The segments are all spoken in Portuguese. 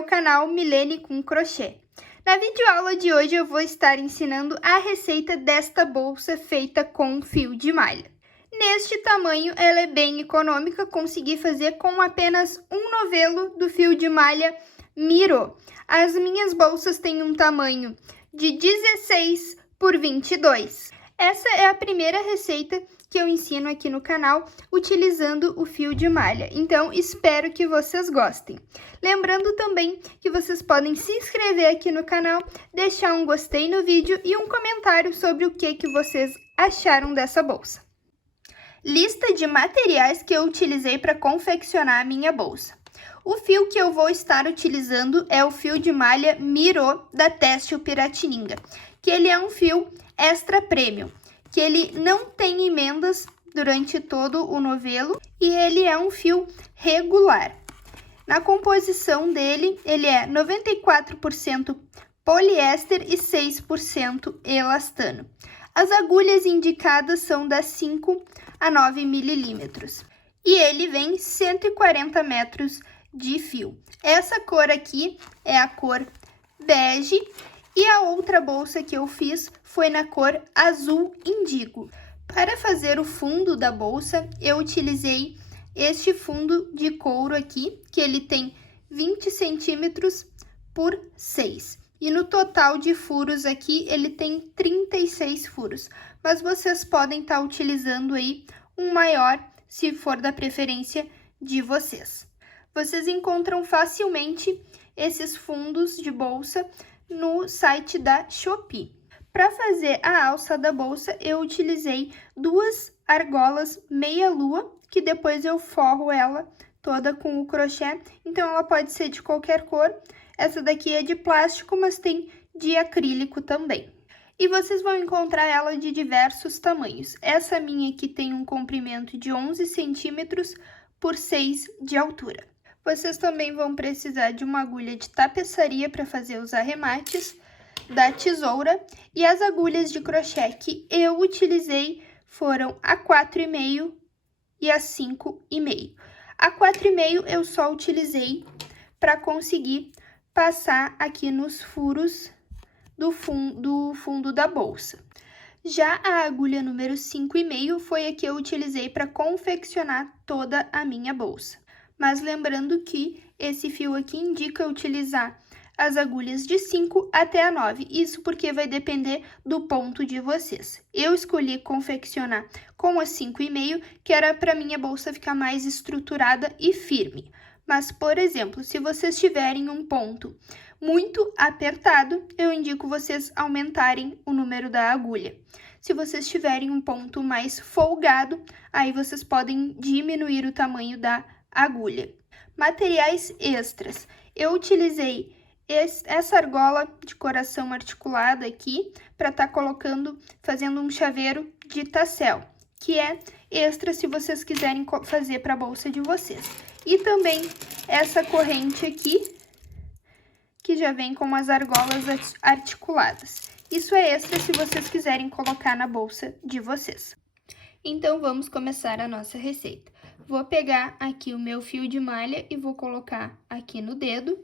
meu canal Milene com Crochê. Na videoaula de hoje eu vou estar ensinando a receita desta bolsa feita com fio de malha. Neste tamanho ela é bem econômica, consegui fazer com apenas um novelo do fio de malha Miro. As minhas bolsas têm um tamanho de 16 por 22. Essa é a primeira receita que eu ensino aqui no canal utilizando o fio de malha, então espero que vocês gostem. Lembrando também que vocês podem se inscrever aqui no canal, deixar um gostei no vídeo e um comentário sobre o que vocês acharam dessa bolsa. Lista de materiais que eu utilizei para confeccionar a minha bolsa. O fio que eu vou estar utilizando é o fio de malha Miro da Têxtil Piratininga, que ele é um fio extra premium, que ele não tem emendas durante todo o novelo e ele é um fio regular. Na composição dele, ele é 94% poliéster e 6% elastano. As agulhas indicadas são das 5 a 9 milímetros e ele vem 140 metros de fio. Essa cor aqui é a cor bege e a outra bolsa que eu fiz foi na cor azul índigo. Para fazer o fundo da bolsa, eu utilizei este fundo de couro aqui, que ele tem 20 centímetros por 6. E no total de furos aqui, ele tem 36 furos. Mas vocês podem estar utilizando aí um maior, se for da preferência de vocês. Vocês encontram facilmente esses fundos de bolsa no site da Shopee. Para fazer a alça da bolsa, eu utilizei duas argolas meia-lua, que depois eu forro ela toda com o crochê, então ela pode ser de qualquer cor. Essa daqui é de plástico, mas tem de acrílico também. E vocês vão encontrar ela de diversos tamanhos. Essa minha aqui tem um comprimento de 11 centímetros por 6 de altura. Vocês também vão precisar de uma agulha de tapeçaria para fazer os arremates, da tesoura, e as agulhas de crochê que eu utilizei foram a 4,5 e a 5,5. A 4,5 eu só utilizei para conseguir passar aqui nos furos do fundo da bolsa. Já a agulha número 5,5 foi a que eu utilizei para confeccionar toda a minha bolsa. Mas lembrando que esse fio aqui indica utilizar as agulhas de 5 até a 9, isso porque vai depender do ponto de vocês. Eu escolhi confeccionar com a 5,5, que era para minha bolsa ficar mais estruturada e firme. Mas, por exemplo, se vocês tiverem um ponto muito apertado, eu indico vocês aumentarem o número da agulha. Se vocês tiverem um ponto mais folgado, aí vocês podem diminuir o tamanho da agulha. Materiais extras. Eu utilizei essa argola de coração articulada aqui para estar fazendo um chaveiro de tassel, que é extra se vocês quiserem fazer para a bolsa de vocês. E também essa corrente aqui, que já vem com as argolas articuladas. Isso é extra se vocês quiserem colocar na bolsa de vocês. Então, vamos começar a nossa receita. Vou pegar aqui o meu fio de malha e vou colocar aqui no dedo.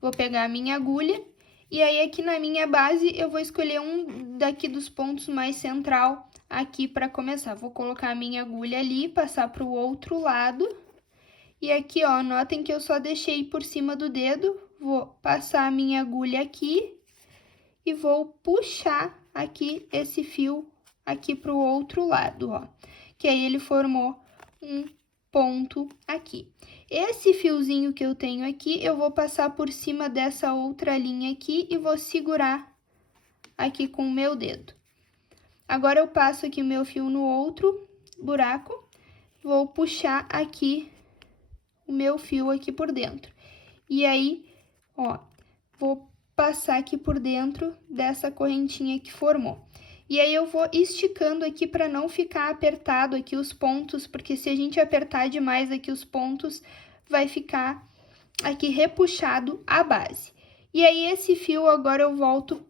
Vou pegar a minha agulha e aí aqui na minha base eu vou escolher um daqui dos pontos mais central aqui para começar. Vou colocar a minha agulha ali, passar para o outro lado. E aqui, ó, notem que eu só deixei por cima do dedo. Vou passar a minha agulha aqui e vou puxar aqui esse fio aqui para o outro lado, ó. Que aí ele formou um ponto aqui. Esse fiozinho que eu tenho aqui, eu vou passar por cima dessa outra linha aqui e vou segurar aqui com o meu dedo. Agora, eu passo aqui o meu fio no outro buraco, vou puxar aqui o meu fio aqui por dentro. E aí, ó, vou passar aqui por dentro dessa correntinha que formou. E aí, eu vou esticando aqui para não ficar apertado aqui os pontos, porque se a gente apertar demais aqui os pontos, vai ficar aqui repuxado a base. E aí, esse fio agora eu volto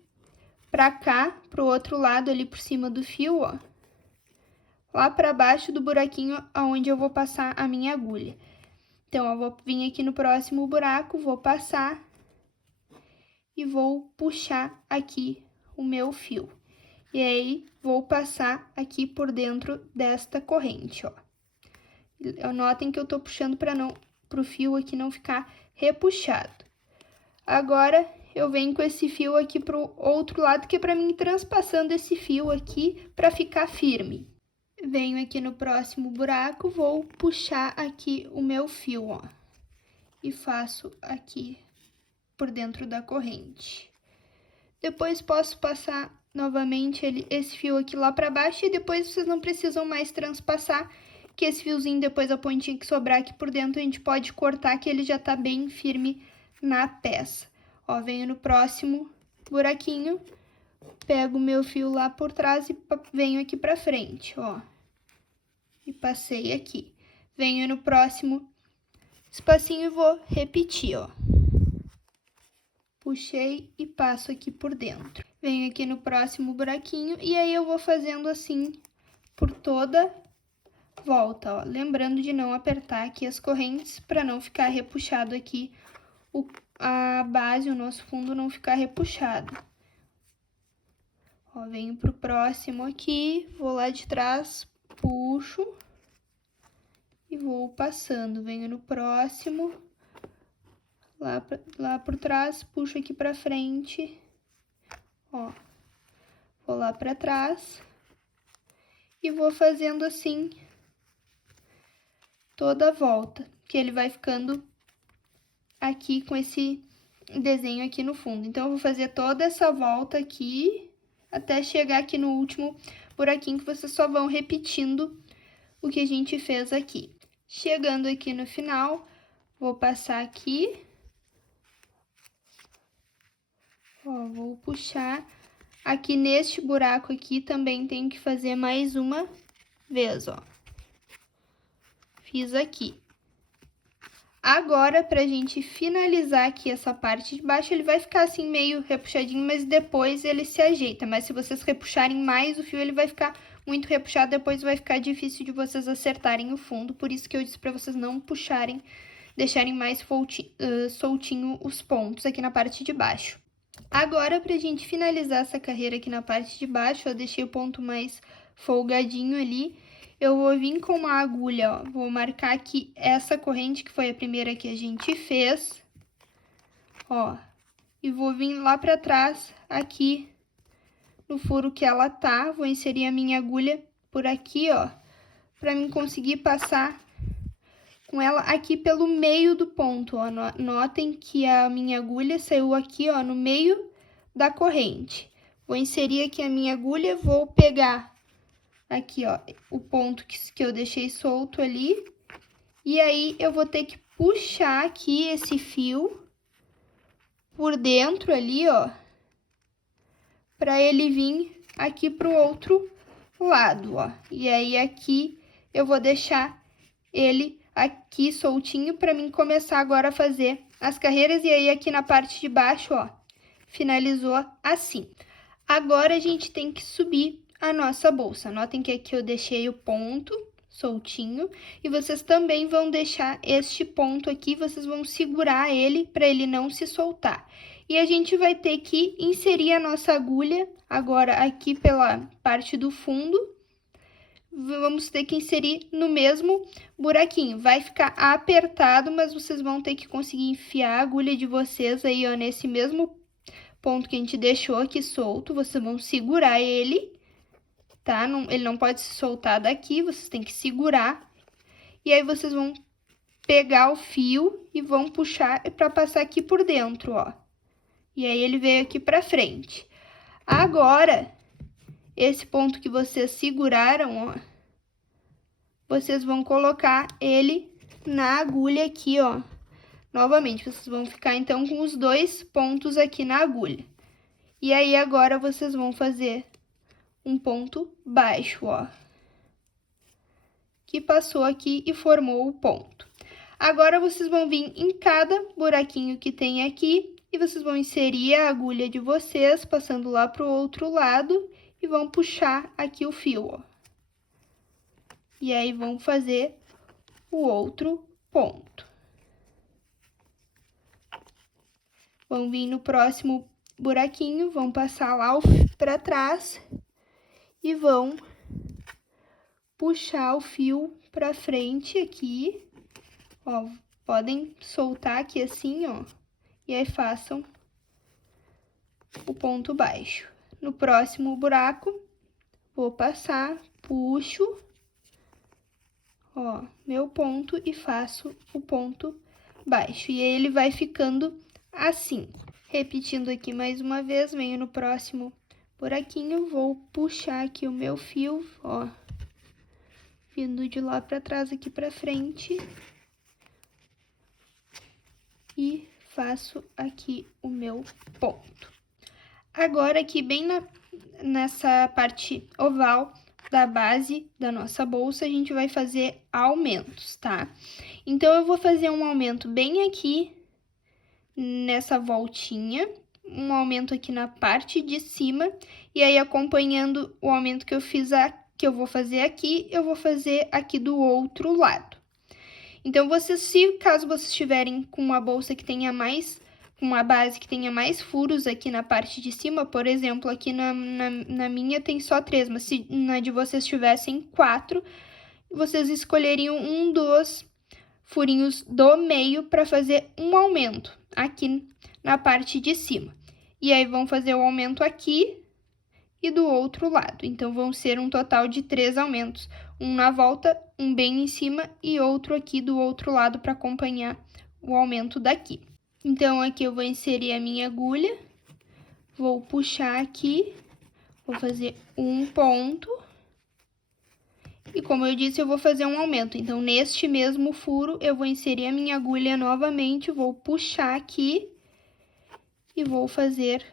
para cá, pro outro lado ali por cima do fio, ó. Lá para baixo do buraquinho aonde eu vou passar a minha agulha. Então, eu vou vir aqui no próximo buraco, vou passar e vou puxar aqui o meu fio. E aí, vou passar aqui por dentro desta corrente, ó. Notem que eu tô puxando pro fio aqui não ficar repuxado. Agora, eu venho com esse fio aqui pro outro lado, que é pra mim ir transpassando esse fio aqui pra ficar firme. Venho aqui no próximo buraco, vou puxar aqui o meu fio, ó. E faço aqui por dentro da corrente. Depois posso passar novamente esse fio aqui lá pra baixo e depois vocês não precisam mais transpassar, que esse fiozinho, depois a pontinha que sobrar aqui por dentro, a gente pode cortar, que ele já tá bem firme na peça. Ó, venho no próximo buraquinho, pego o meu fio lá por trás e venho aqui pra frente, ó. E passei aqui. Venho no próximo espacinho e vou repetir, ó. Puxei e passo aqui por dentro. Venho aqui no próximo buraquinho e aí eu vou fazendo assim por toda volta, ó. Lembrando de não apertar aqui as correntes para não ficar repuxado aqui a base, o nosso fundo não ficar repuxado. Ó, venho pro próximo aqui, vou lá de trás, puxo e vou passando. Venho no próximo, lá por trás, puxo aqui pra frente, ó, vou lá pra trás e vou fazendo assim toda a volta, que ele vai ficando aqui com esse desenho aqui no fundo. Então, eu vou fazer toda essa volta aqui, até chegar aqui no último buraquinho, que vocês só vão repetindo o que a gente fez aqui. Chegando aqui no final, vou passar aqui. Ó, vou puxar. Aqui neste buraco aqui também tenho que fazer mais uma vez, ó. Fiz aqui. Agora, pra gente finalizar aqui essa parte de baixo, ele vai ficar assim meio repuxadinho, mas depois ele se ajeita. Mas se vocês repuxarem mais o fio, ele vai ficar muito repuxado, depois vai ficar difícil de vocês acertarem o fundo. Por isso que eu disse pra vocês não puxarem, deixarem mais soltinho os pontos aqui na parte de baixo. Agora, pra gente finalizar essa carreira aqui na parte de baixo, eu deixei o ponto mais folgadinho ali. Eu vou vir com uma agulha, ó, vou marcar aqui essa corrente, que foi a primeira que a gente fez, ó, e vou vir lá pra trás, aqui, no furo que ela tá, vou inserir a minha agulha por aqui, ó, pra mim conseguir passar com ela aqui pelo meio do ponto, ó. Notem que a minha agulha saiu aqui, ó, no meio da corrente. Vou inserir aqui a minha agulha, vou pegar aqui, ó, o ponto que eu deixei solto ali. E aí, eu vou ter que puxar aqui esse fio por dentro ali, ó, pra ele vir aqui pro outro lado, ó. E aí, aqui, eu vou deixar ele aqui soltinho pra mim começar agora a fazer as carreiras. E aí, aqui na parte de baixo, ó, finalizou assim. Agora, a gente tem que subir a nossa bolsa. Notem que aqui eu deixei o ponto soltinho e vocês também vão deixar este ponto aqui, vocês vão segurar ele para ele não se soltar. E a gente vai ter que inserir a nossa agulha agora aqui pela parte do fundo. Vamos ter que inserir no mesmo buraquinho. Vai ficar apertado, mas vocês vão ter que conseguir enfiar a agulha de vocês aí, ó, nesse mesmo ponto que a gente deixou aqui solto. Vocês vão segurar ele, tá? Ele não pode se soltar daqui, vocês têm que segurar. E aí, vocês vão pegar o fio e vão puxar para passar aqui por dentro, ó. E aí, ele veio aqui pra frente. Agora, esse ponto que vocês seguraram, ó, vocês vão colocar ele na agulha aqui, ó. Novamente, vocês vão ficar, então, com os dois pontos aqui na agulha. E aí, agora, vocês vão fazer um ponto baixo, ó, que passou aqui e formou o ponto. Agora, vocês vão vir em cada buraquinho que tem aqui e vocês vão inserir a agulha de vocês, passando lá pro outro lado e vão puxar aqui o fio, ó. E aí, vão fazer o outro ponto. Vão vir no próximo buraquinho, vão passar lá para trás e vão puxar o fio para frente aqui, ó, podem soltar aqui assim, ó, e aí façam o ponto baixo. No próximo buraco, vou passar, puxo, ó, meu ponto e faço o ponto baixo. E aí ele vai ficando assim. Repetindo aqui mais uma vez, venho no próximo buraquinho, vou puxar aqui o meu fio, ó, vindo de lá para trás aqui para frente. E faço aqui o meu ponto. Agora aqui bem nessa parte oval da base da nossa bolsa, a gente vai fazer aumentos, tá? Então, eu vou fazer um aumento bem aqui, nessa voltinha, um aumento aqui na parte de cima, e aí acompanhando o aumento que eu fiz que eu vou fazer aqui, eu vou fazer aqui do outro lado. Então, caso vocês estiverem com uma bolsa que tenha uma base que tenha mais furos aqui na parte de cima, por exemplo, aqui na minha tem só 3, mas se na de vocês tivessem 4, vocês escolheriam um dos furinhos do meio para fazer um aumento aqui na parte de cima. E aí, vão fazer o aumento aqui e do outro lado. Então, vão ser um total de 3 aumentos. Um na volta, um bem em cima e outro aqui do outro lado para acompanhar o aumento daqui. Então, aqui eu vou inserir a minha agulha, vou puxar aqui, vou fazer um ponto. E como eu disse, eu vou fazer um aumento. Então, neste mesmo furo, eu vou inserir a minha agulha novamente, vou puxar aqui e vou fazer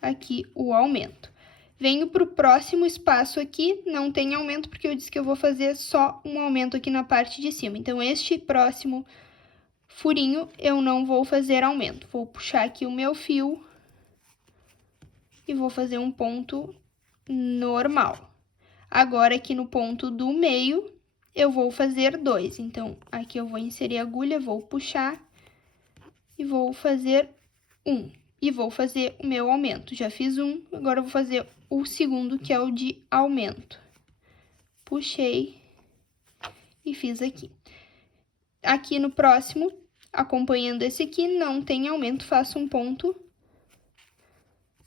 aqui o aumento. Venho para o próximo espaço aqui, não tem aumento, porque eu disse que eu vou fazer só um aumento aqui na parte de cima. Então, este próximo furinho, eu não vou fazer aumento. Vou puxar aqui o meu fio e vou fazer um ponto normal. Agora, aqui no ponto do meio, eu vou fazer 2. Então, aqui eu vou inserir a agulha, vou puxar e vou fazer 1. E vou fazer o meu aumento. Já fiz um, agora eu vou fazer o segundo, que é o de aumento. Puxei e fiz aqui. Aqui no próximo, acompanhando esse aqui, não tem aumento, faço um ponto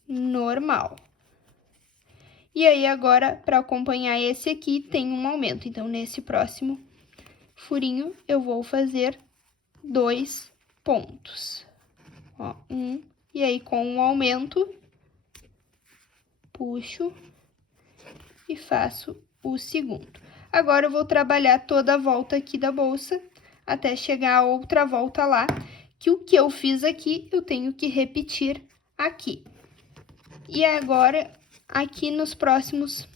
normal. E aí, agora, para acompanhar esse aqui, tem um aumento. Então, nesse próximo furinho, eu vou fazer 2 pontos. Ó, e aí, com o aumento, puxo e faço o segundo. Agora, eu vou trabalhar toda a volta aqui da bolsa, até chegar a outra volta lá, que o que eu fiz aqui, eu tenho que repetir aqui. E agora, aqui nos próximos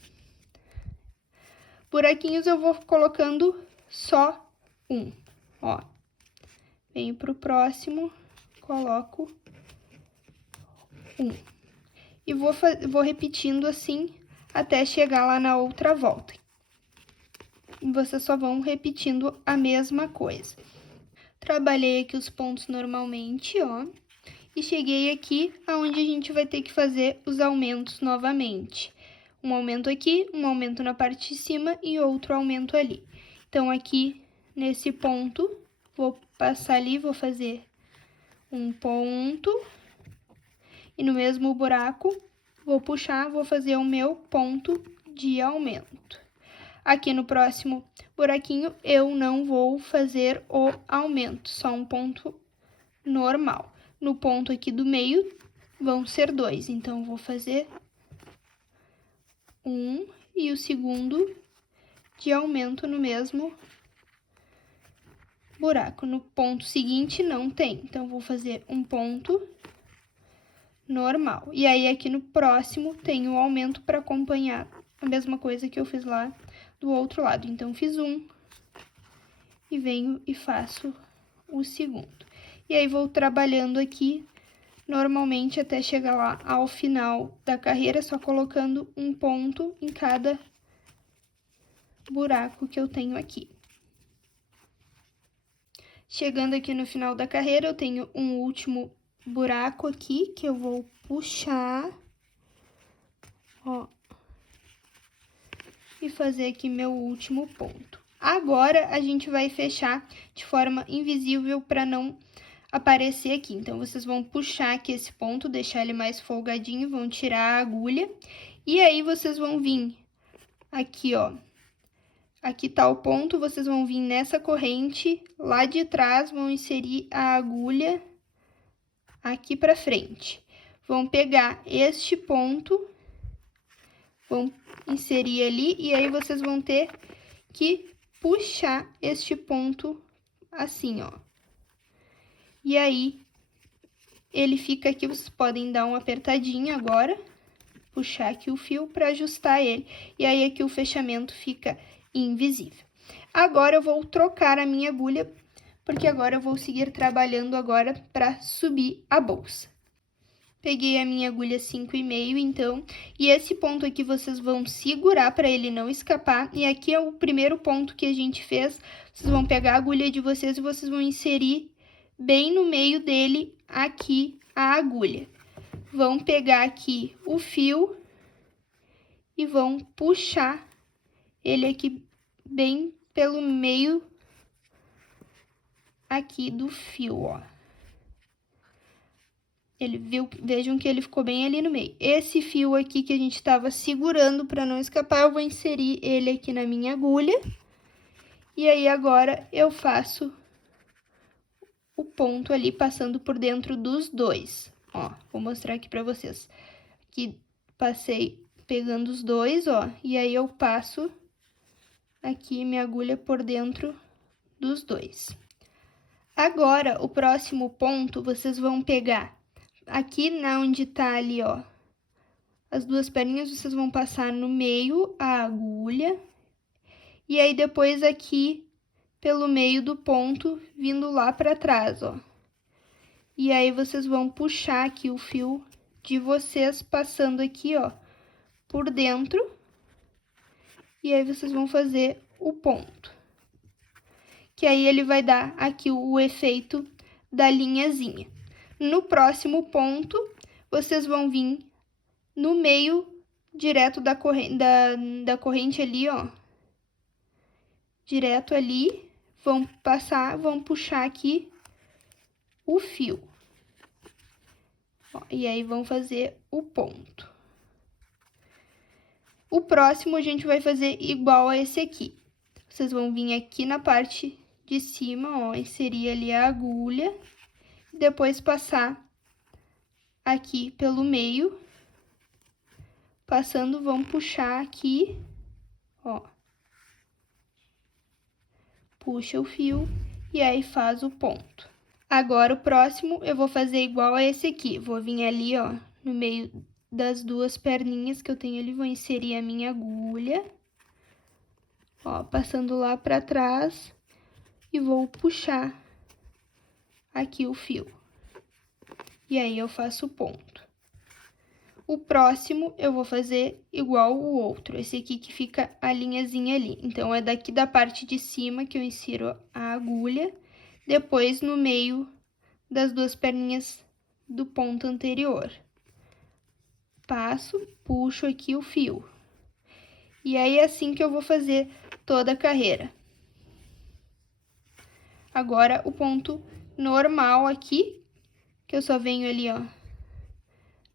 buraquinhos, eu vou colocando só um, ó. Venho pro próximo, coloco um. E vou repetindo assim, até chegar lá na outra volta. E vocês só vão repetindo a mesma coisa. Trabalhei aqui os pontos normalmente, ó. E cheguei aqui, aonde a gente vai ter que fazer os aumentos novamente. Um aumento aqui, um aumento na parte de cima e outro aumento ali. Então, aqui, nesse ponto, vou passar ali, vou fazer um ponto. E no mesmo buraco, vou puxar, vou fazer o meu ponto de aumento. Aqui no próximo buraquinho, eu não vou fazer o aumento, só um ponto normal. No ponto aqui do meio, vão ser 2. Então, vou fazer um e o segundo de aumento no mesmo buraco. No ponto seguinte, não tem. Então, vou fazer um ponto normal. E aí, aqui no próximo, tem o aumento para acompanhar a mesma coisa que eu fiz lá do outro lado. Então, fiz um e venho e faço o segundo. E aí, vou trabalhando aqui normalmente até chegar lá ao final da carreira, só colocando um ponto em cada buraco que eu tenho aqui. Chegando aqui no final da carreira, eu tenho um último buraco aqui, que eu vou puxar, ó, e fazer aqui meu último ponto. Agora, a gente vai fechar de forma invisível para não aparecer aqui. Então, vocês vão puxar aqui esse ponto, deixar ele mais folgadinho, vão tirar a agulha. E aí, vocês vão vir aqui, ó. Aqui tá o ponto, vocês vão vir nessa corrente, lá de trás, vão inserir a agulha aqui pra frente. Vão pegar este ponto, vão inserir ali, e aí vocês vão ter que puxar este ponto assim, ó. E aí, ele fica aqui, vocês podem dar uma apertadinha agora, puxar aqui o fio para ajustar ele. E aí, aqui o fechamento fica invisível. Agora, eu vou trocar a minha agulha, porque agora eu vou seguir trabalhando agora para subir a bolsa. Peguei a minha agulha 5,5, então, e esse ponto aqui vocês vão segurar para ele não escapar. E aqui é o primeiro ponto que a gente fez. Vocês vão pegar a agulha de vocês e vocês vão inserir bem no meio dele aqui a agulha. Vão pegar aqui o fio e vão puxar ele aqui bem pelo meio aqui do fio, ó. Vejam que ele ficou bem ali no meio. Esse fio aqui que a gente estava segurando para não escapar, eu vou inserir ele aqui na minha agulha. E aí, agora, eu faço o ponto ali, passando por dentro dos dois. Ó, vou mostrar aqui para vocês. Aqui, passei pegando os dois, ó, e aí eu passo aqui minha agulha por dentro dos dois. Agora, o próximo ponto, vocês vão pegar aqui onde tá ali, ó, as duas perninhas, vocês vão passar no meio a agulha. E aí, depois aqui, pelo meio do ponto, vindo lá pra trás, ó. E aí, vocês vão puxar aqui o fio de vocês, passando aqui, ó, por dentro. E aí, vocês vão fazer o ponto. Que aí, ele vai dar aqui o efeito da linhazinha. No próximo ponto, vocês vão vir no meio direto da corrente ali, ó. Direto ali, vão puxar aqui o fio. Ó, e aí, vão fazer o ponto. O próximo, a gente vai fazer igual a esse aqui. Vocês vão vir aqui na parte de cima, ó, inserir ali a agulha. Depois, passar aqui pelo meio. Passando, vão puxar aqui, ó. Puxa o fio e aí faz o ponto. Agora, o próximo, eu vou fazer igual a esse aqui. Vou vir ali, ó, no meio das duas perninhas que eu tenho ali, vou inserir a minha agulha. Ó, passando lá pra trás e vou puxar aqui o fio. E aí, eu faço o ponto. O próximo, eu vou fazer igual o outro, esse aqui que fica a linhazinha ali. Então, é daqui da parte de cima que eu insiro a agulha, depois no meio das duas perninhas do ponto anterior. Passo, puxo aqui o fio. E aí, é assim que eu vou fazer toda a carreira. Agora, o ponto normal aqui, que eu só venho ali, ó,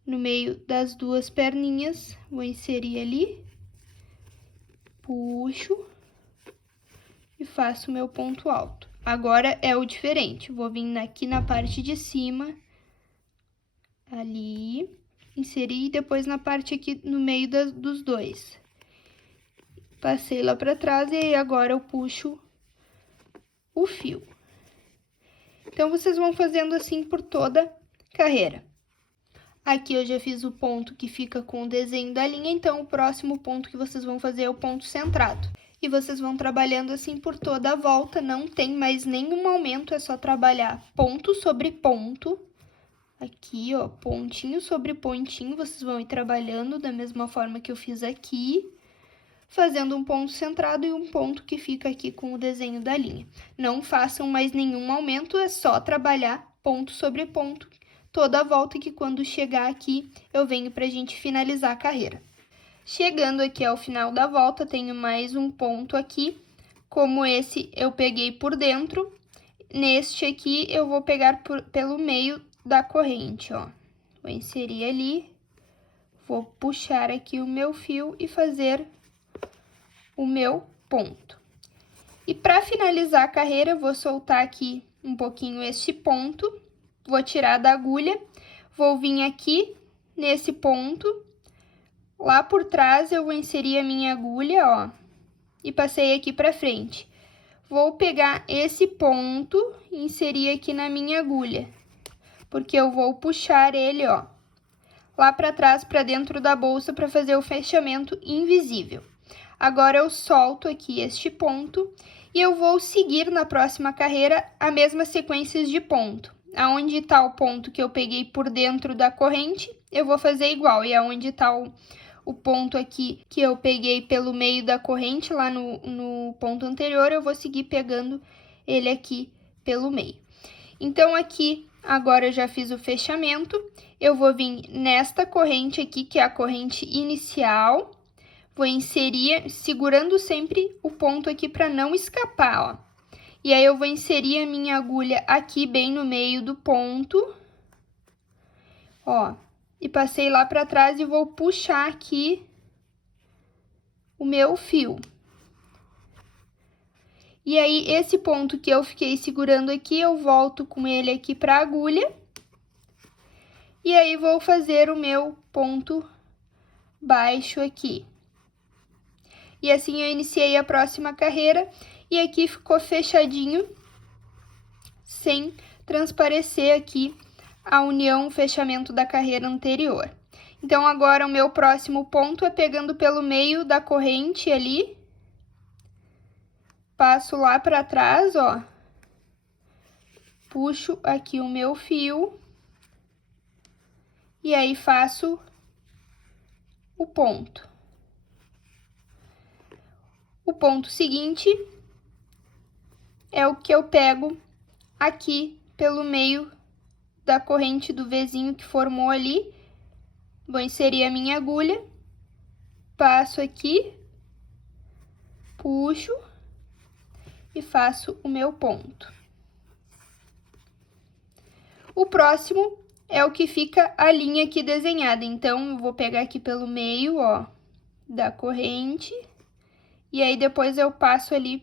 no meio das duas perninhas, vou inserir ali, puxo e faço meu ponto alto. Agora é o diferente, vou vir aqui na parte de cima, ali, inserir e depois na parte aqui no meio dos dois. Passei lá pra trás e aí agora eu puxo o fio. Então, vocês vão fazendo assim por toda a carreira. Aqui eu já fiz o ponto que fica com o desenho da linha, então o próximo ponto que vocês vão fazer é o ponto centrado. E vocês vão trabalhando assim por toda a volta, não tem mais nenhum aumento, é só trabalhar ponto sobre ponto. Aqui, ó, pontinho sobre pontinho, vocês vão ir trabalhando da mesma forma que eu fiz aqui. fazendo um ponto centrado e um ponto que fica aqui com o desenho da linha. Não façam mais nenhum aumento, é só trabalhar ponto sobre ponto toda a volta, que quando chegar aqui eu venho para a gente finalizar a carreira. Chegando aqui ao final da volta, tenho mais um ponto aqui, como esse eu peguei por dentro, neste aqui eu vou pegar pelo meio da corrente, ó. Vou inserir ali, vou puxar aqui o meu fio e fazer o meu ponto. E para finalizar a carreira, eu vou soltar aqui um pouquinho este ponto, vou tirar da agulha, vou vir aqui nesse ponto, lá por trás eu vou inserir a minha agulha, ó, e passei aqui para frente. Vou pegar esse ponto e inserir aqui na minha agulha, porque eu vou puxar ele, ó, lá para trás, para dentro da bolsa, para fazer o fechamento invisível. Agora eu solto aqui este ponto e eu vou seguir na próxima carreira a mesma sequência de ponto. Aonde está o ponto que eu peguei por dentro da corrente, eu vou fazer igual. E aonde está o ponto aqui que eu peguei pelo meio da corrente, lá no ponto anterior, eu vou seguir pegando ele aqui pelo meio. Então, aqui, agora eu já fiz o fechamento, eu vou vir nesta corrente aqui, que é a corrente inicial, vou inserir, segurando sempre o ponto aqui para não escapar, ó. E aí, eu vou inserir a minha agulha aqui bem no meio do ponto, ó, e passei lá para trás e vou puxar aqui o meu fio. E aí, esse ponto que eu fiquei segurando aqui, eu volto com ele aqui para a agulha. E aí, vou fazer o meu ponto baixo aqui. E assim, eu iniciei a próxima carreira. E aqui ficou fechadinho, sem transparecer aqui a união, o fechamento da carreira anterior. Então, agora, o meu próximo ponto é pegando pelo meio da corrente ali. Passo lá para trás, ó. Puxo aqui o meu fio. E aí, faço o ponto. O ponto seguinte é o que eu pego aqui pelo meio da corrente do Vzinho que formou ali. Vou inserir a minha agulha, passo aqui, puxo e faço o meu ponto. O próximo é o que fica a linha aqui desenhada, então, eu vou pegar aqui pelo meio, ó, da corrente, e aí depois eu passo ali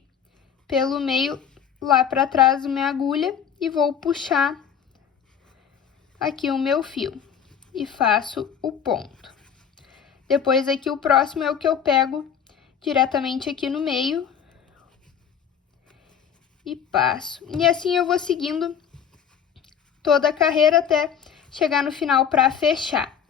pelo meio, lá para trás, a minha agulha, e vou puxar aqui o meu fio, e faço o ponto. Depois aqui o próximo é o que eu pego diretamente aqui no meio, e passo. E assim eu vou seguindo toda a carreira até chegar no final para fechar.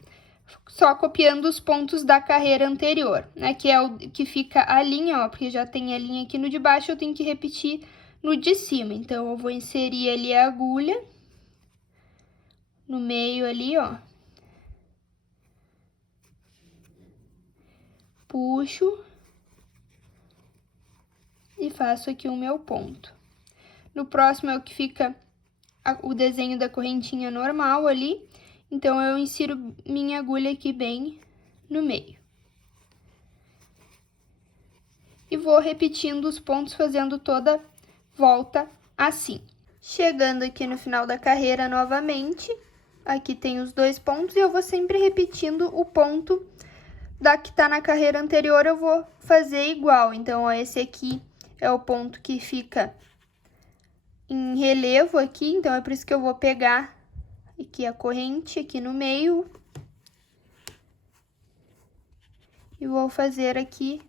Só copiando os pontos da carreira anterior, né? Que é o que fica a linha, ó, porque já tem a linha aqui no de baixo, eu tenho que repetir no de cima. Então, eu vou inserir ali a agulha no meio ali, ó. Puxo e faço aqui o meu ponto. No próximo é o que fica o desenho da correntinha normal ali. Então, eu insiro minha agulha aqui bem no meio. E vou repetindo os pontos, fazendo toda volta assim. Chegando aqui no final da carreira novamente, aqui tem os dois pontos e eu vou sempre repetindo o ponto da que tá na carreira anterior, eu vou fazer igual. Então, ó, esse aqui é o ponto que fica em relevo aqui, então é por isso que eu vou pegar aqui a corrente aqui no meio e vou fazer aqui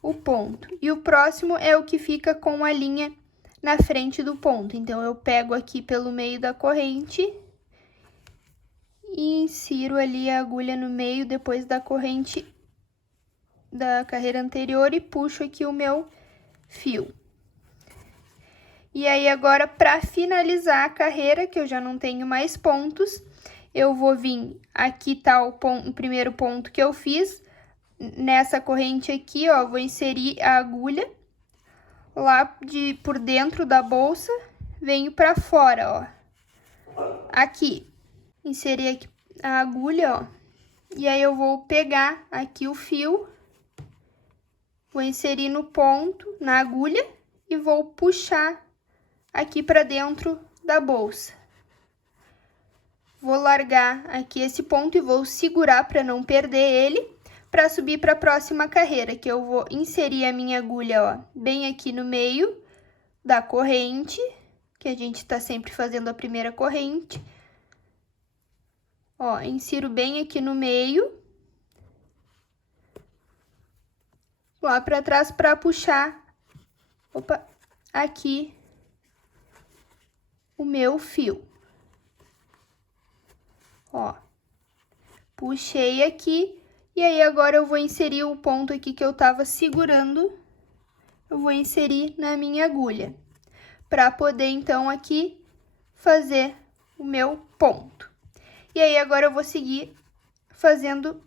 o ponto. E o próximo é o que fica com a linha na frente do ponto. Então, eu pego aqui pelo meio da corrente e insiro ali a agulha no meio depois da corrente da carreira anterior e puxo aqui o meu fio. E aí, agora, para finalizar a carreira, que eu já não tenho mais pontos, eu vou vir, aqui tá o primeiro ponto que eu fiz, nessa corrente aqui, ó, vou inserir a agulha lá por dentro da bolsa, venho pra fora, ó, aqui, inserir aqui a agulha, ó, e aí eu vou pegar aqui o fio, vou inserir no ponto, na agulha, e vou puxar aqui pra dentro da bolsa. Vou largar aqui esse ponto e vou segurar para não perder ele, para subir para a próxima carreira, que eu vou inserir a minha agulha, ó, bem aqui no meio da corrente, que a gente tá sempre fazendo a primeira corrente. Ó, insiro bem aqui no meio, lá para trás para puxar, opa, aqui o meu fio. Ó, puxei aqui, e aí agora eu vou inserir o ponto aqui que eu tava segurando, eu vou inserir na minha agulha, para poder então aqui fazer o meu ponto. E aí agora eu vou seguir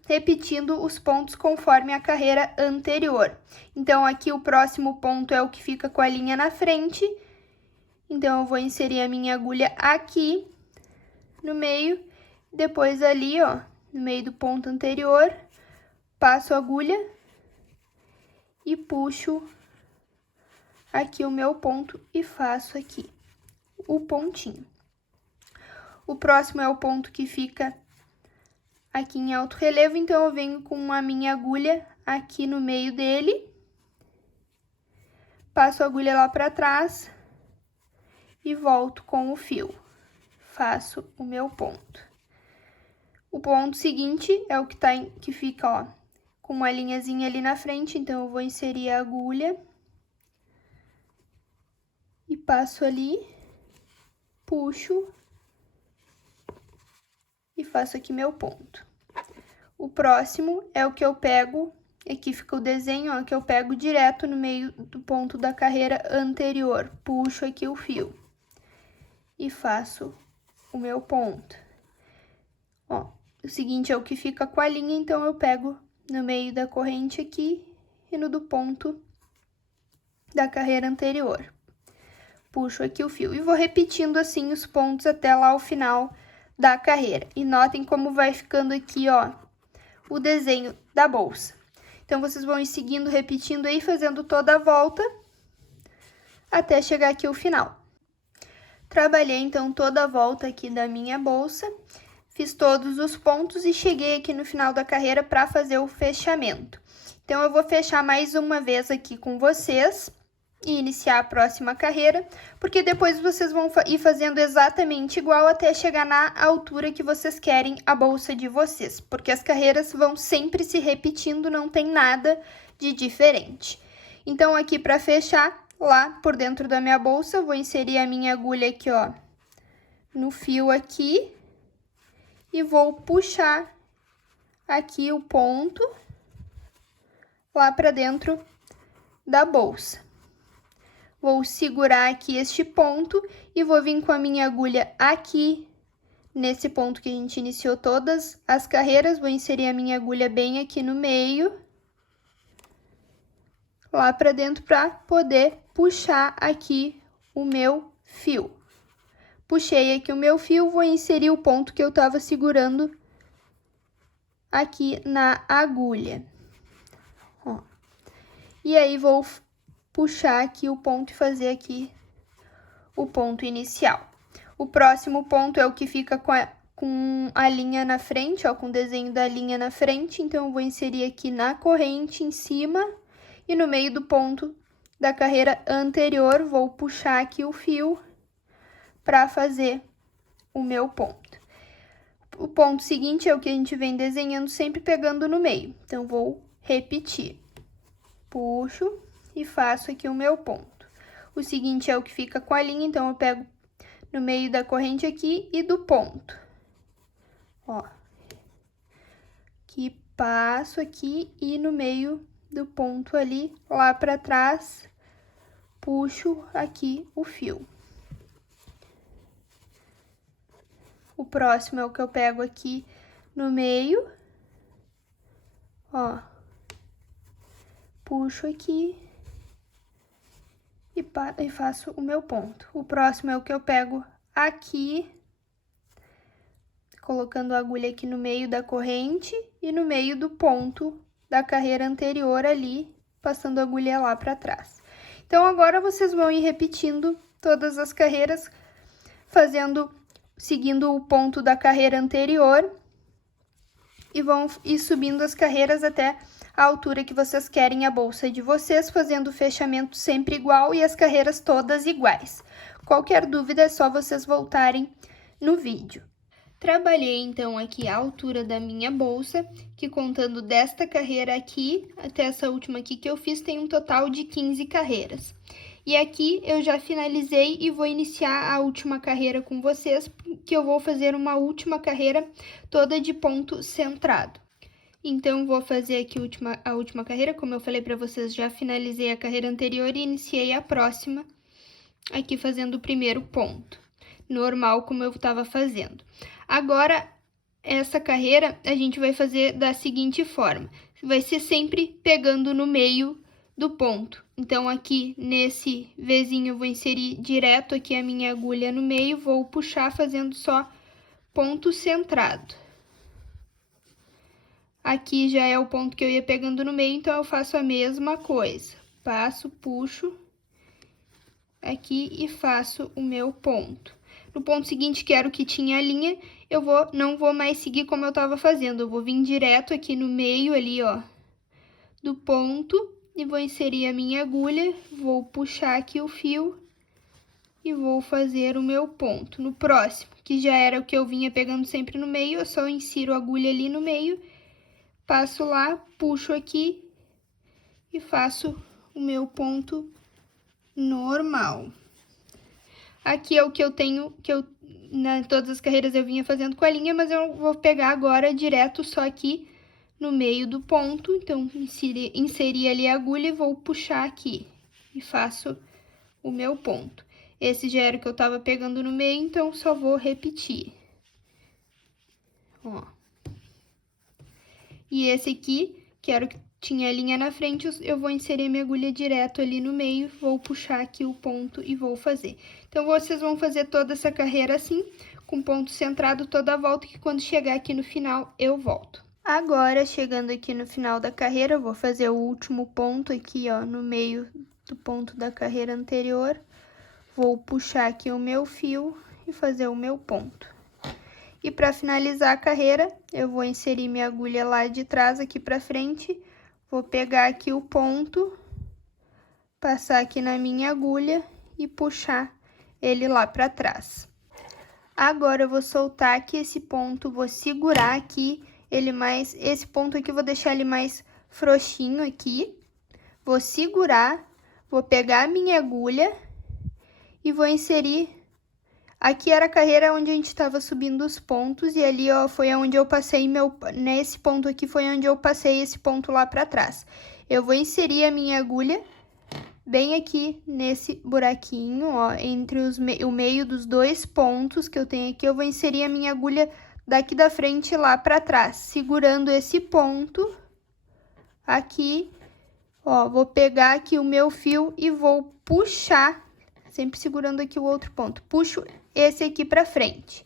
repetindo os pontos conforme a carreira anterior. Então aqui o próximo ponto é o que fica com a linha na frente, então eu vou inserir a minha agulha aqui no meio, depois ali, ó, no meio do ponto anterior, passo a agulha e puxo aqui o meu ponto e faço aqui o pontinho. O próximo é o ponto que fica aqui em alto relevo, então eu venho com a minha agulha aqui no meio dele, passo a agulha lá para trás e volto com o fio, faço o meu ponto. O ponto seguinte é o que fica, ó, com uma linhazinha ali na frente, então eu vou inserir a agulha e passo ali, puxo e faço aqui meu ponto. O próximo é o que eu pego, aqui fica o desenho, ó, que eu pego direto no meio do ponto da carreira anterior, puxo aqui o fio e faço o meu ponto. Ó, o seguinte é o que fica com a linha, então eu pego no meio da corrente aqui e no do ponto da carreira anterior. Puxo aqui o fio e vou repetindo assim os pontos até lá o final da carreira. E notem como vai ficando aqui, ó, o desenho da bolsa. Então, vocês vão ir seguindo, repetindo aí, fazendo toda a volta até chegar aqui ao final. Trabalhei, então, toda a volta aqui da minha bolsa, fiz todos os pontos e cheguei aqui no final da carreira para fazer o fechamento. Então, eu vou fechar mais uma vez aqui com vocês e iniciar a próxima carreira, porque depois vocês vão ir fazendo exatamente igual até chegar na altura que vocês querem a bolsa de vocês, porque as carreiras vão sempre se repetindo, não tem nada de diferente. Então, aqui para fechar, lá por dentro da minha bolsa, eu vou inserir a minha agulha aqui, ó, no fio aqui, e vou puxar aqui o ponto lá para dentro da bolsa. Vou segurar aqui este ponto e vou vir com a minha agulha aqui, nesse ponto que a gente iniciou todas as carreiras, vou inserir a minha agulha bem aqui no meio, lá para dentro, para poder puxar aqui o meu fio. Puxei aqui o meu fio, vou inserir o ponto que eu tava segurando aqui na agulha. Ó. E aí, vou puxar aqui o ponto e fazer aqui o ponto inicial. O próximo ponto é o que fica com a linha na frente, ó, com o desenho da linha na frente. Então, eu vou inserir aqui na corrente em cima e no meio do ponto da carreira anterior, vou puxar aqui o fio para fazer o meu ponto. O ponto seguinte é o que a gente vem desenhando, sempre pegando no meio. Então, vou repetir. Puxo e faço aqui o meu ponto. O seguinte é o que fica com a linha, então eu pego no meio da corrente aqui e do ponto. Ó. Que passo aqui e no meio do ponto ali, lá para trás, puxo aqui o fio. O próximo é o que eu pego aqui no meio, ó, puxo aqui e faço o meu ponto. O próximo é o que eu pego aqui, colocando a agulha aqui no meio da corrente e no meio do ponto da carreira anterior ali, passando a agulha lá para trás. Então, agora vocês vão ir repetindo todas as carreiras, seguindo o ponto da carreira anterior e vão ir subindo as carreiras até a altura que vocês querem a bolsa de vocês, fazendo o fechamento sempre igual e as carreiras todas iguais. Qualquer dúvida é só vocês voltarem no vídeo. Trabalhei então aqui a altura da minha bolsa, que contando desta carreira aqui até essa última aqui que eu fiz, tem um total de 15 carreiras. E aqui eu já finalizei e vou iniciar a última carreira com vocês, que eu vou fazer uma última carreira toda de ponto centrado. Então, vou fazer aqui a última carreira, como eu falei para vocês, já finalizei a carreira anterior e iniciei a próxima, aqui fazendo o primeiro ponto, normal como eu estava fazendo. Agora, essa carreira a gente vai fazer da seguinte forma, vai ser sempre pegando no meio do ponto. Então, aqui nesse Vzinho eu vou inserir direto aqui a minha agulha no meio, vou puxar fazendo só ponto centrado. Aqui já é o ponto que eu ia pegando no meio, então eu faço a mesma coisa. Passo, puxo aqui e faço o meu ponto. No ponto seguinte, que era o que tinha a linha, não vou mais seguir como eu tava fazendo. Eu vou vir direto aqui no meio ali, ó, do ponto e vou inserir a minha agulha, vou puxar aqui o fio e vou fazer o meu ponto. No próximo, que já era o que eu vinha pegando sempre no meio, eu só insiro a agulha ali no meio, passo lá, puxo aqui e faço o meu ponto normal. Aqui é o que eu tenho, todas as carreiras eu vinha fazendo com a linha, mas eu vou pegar agora direto só aqui no meio do ponto. Então, inseri ali a agulha e vou puxar aqui e faço o meu ponto. Esse já era o que eu tava pegando no meio, então só vou repetir. Ó. E esse aqui, que era o que tinha a linha na frente, eu vou inserir minha agulha direto ali no meio, vou puxar aqui o ponto e vou fazer. Então, vocês vão fazer toda essa carreira assim, com ponto centrado toda a volta, que quando chegar aqui no final, eu volto. Agora, chegando aqui no final da carreira, eu vou fazer o último ponto aqui, ó, no meio do ponto da carreira anterior. Vou puxar aqui o meu fio e fazer o meu ponto. E para finalizar a carreira, eu vou inserir minha agulha lá de trás aqui para frente, vou pegar aqui o ponto, passar aqui na minha agulha e puxar ele lá para trás. Agora, eu vou soltar aqui esse ponto, vou segurar aqui esse ponto aqui eu vou deixar ele mais frouxinho aqui, vou segurar, vou pegar a minha agulha e vou inserir. Aqui era a carreira onde a gente estava subindo os pontos e ali, ó, foi onde eu passei nesse ponto aqui foi onde eu passei esse ponto lá para trás. Eu vou inserir a minha agulha bem aqui nesse buraquinho, ó, entre o meio dos dois pontos que eu tenho aqui, eu vou inserir a minha agulha daqui da frente lá para trás, segurando esse ponto aqui, ó, vou pegar aqui o meu fio e vou puxar, sempre segurando aqui o outro ponto, puxo esse aqui para frente.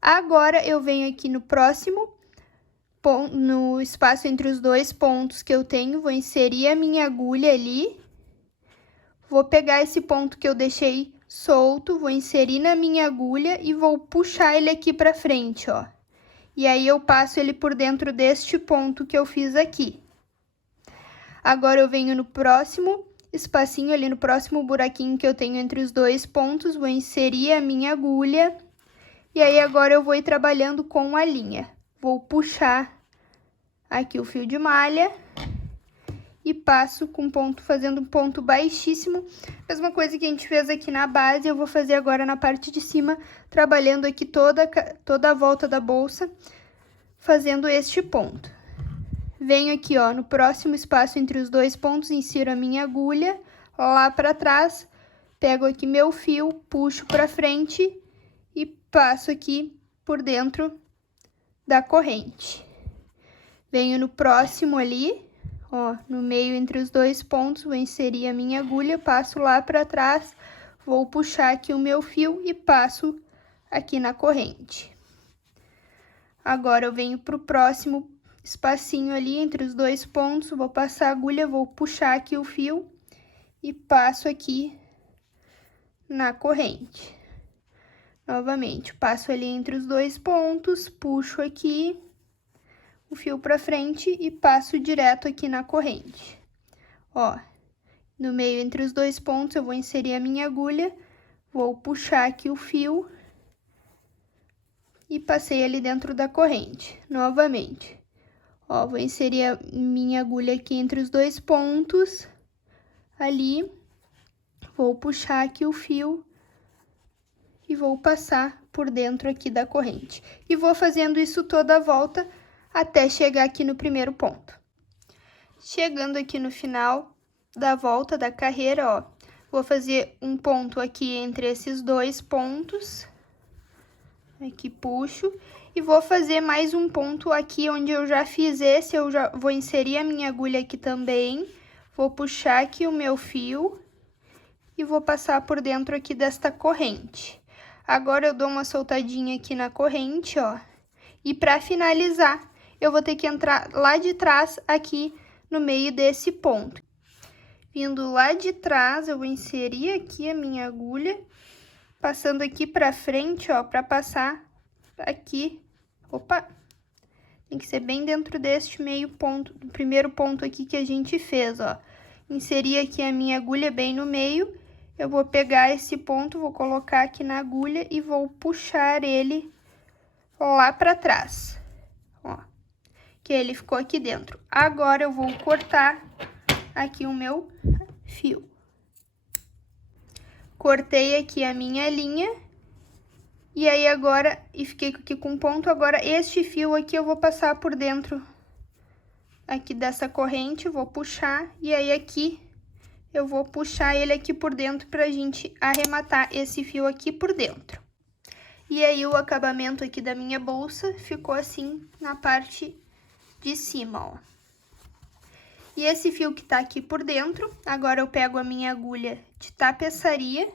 Agora, eu venho aqui no próximo, no espaço entre os dois pontos que eu tenho, vou inserir a minha agulha ali, vou pegar esse ponto que eu deixei solto, vou inserir na minha agulha e vou puxar ele aqui para frente, ó. E aí, eu passo ele por dentro deste ponto que eu fiz aqui. Agora, eu venho no próximo espacinho ali, no próximo buraquinho que eu tenho entre os dois pontos, vou inserir a minha agulha. E aí, agora eu vou ir trabalhando com a linha. Vou puxar aqui o fio de malha e passo com ponto, fazendo um ponto baixíssimo. Mesma coisa que a gente fez aqui na base, eu vou fazer agora na parte de cima, trabalhando aqui toda a volta da bolsa, fazendo este ponto. Venho aqui, ó, no próximo espaço entre os dois pontos, insiro a minha agulha lá para trás, pego aqui meu fio, puxo para frente e passo aqui por dentro da corrente. Venho no próximo ali, Ó, no meio entre os dois pontos, vou inserir a minha agulha, passo lá para trás, vou puxar aqui o meu fio e passo aqui na corrente. Agora, eu venho pro próximo espacinho ali entre os dois pontos, vou passar a agulha, vou puxar aqui o fio e passo aqui na corrente. Novamente, passo ali entre os dois pontos, puxo aqui o fio pra frente e passo direto aqui na corrente. Ó, no meio entre os dois pontos, eu vou inserir a minha agulha, vou puxar aqui o fio e passei ali dentro da corrente. Novamente, ó, vou inserir a minha agulha aqui entre os dois pontos, ali, vou puxar aqui o fio e vou passar por dentro aqui da corrente. E vou fazendo isso toda a volta até chegar aqui no primeiro ponto. Chegando aqui no final da volta da carreira, ó, vou fazer um ponto aqui entre esses dois pontos. Aqui puxo e vou fazer mais um ponto aqui onde eu já fiz esse, eu já vou inserir a minha agulha aqui também. Vou puxar aqui o meu fio e vou passar por dentro aqui desta corrente. Agora, eu dou uma soltadinha aqui na corrente, ó. E para finalizar, eu vou ter que entrar lá de trás, aqui no meio desse ponto. Vindo lá de trás, eu vou inserir aqui a minha agulha, passando aqui para frente, ó, para passar aqui. Opa! Tem que ser bem dentro deste meio ponto, do primeiro ponto aqui que a gente fez, ó. Inserir aqui a minha agulha bem no meio. Eu vou pegar esse ponto, vou colocar aqui na agulha e vou puxar ele lá para trás, ó, que ele ficou aqui dentro. Agora, eu vou cortar aqui o meu fio. Cortei aqui a minha linha, e aí agora, fiquei aqui com ponto, agora este fio aqui eu vou passar por dentro aqui dessa corrente, vou puxar, e aí aqui eu vou puxar ele aqui por dentro pra gente arrematar esse fio aqui por dentro. E aí, o acabamento aqui da minha bolsa ficou assim na parte de cima, ó. E esse fio que tá aqui por dentro, agora eu pego a minha agulha de tapeçaria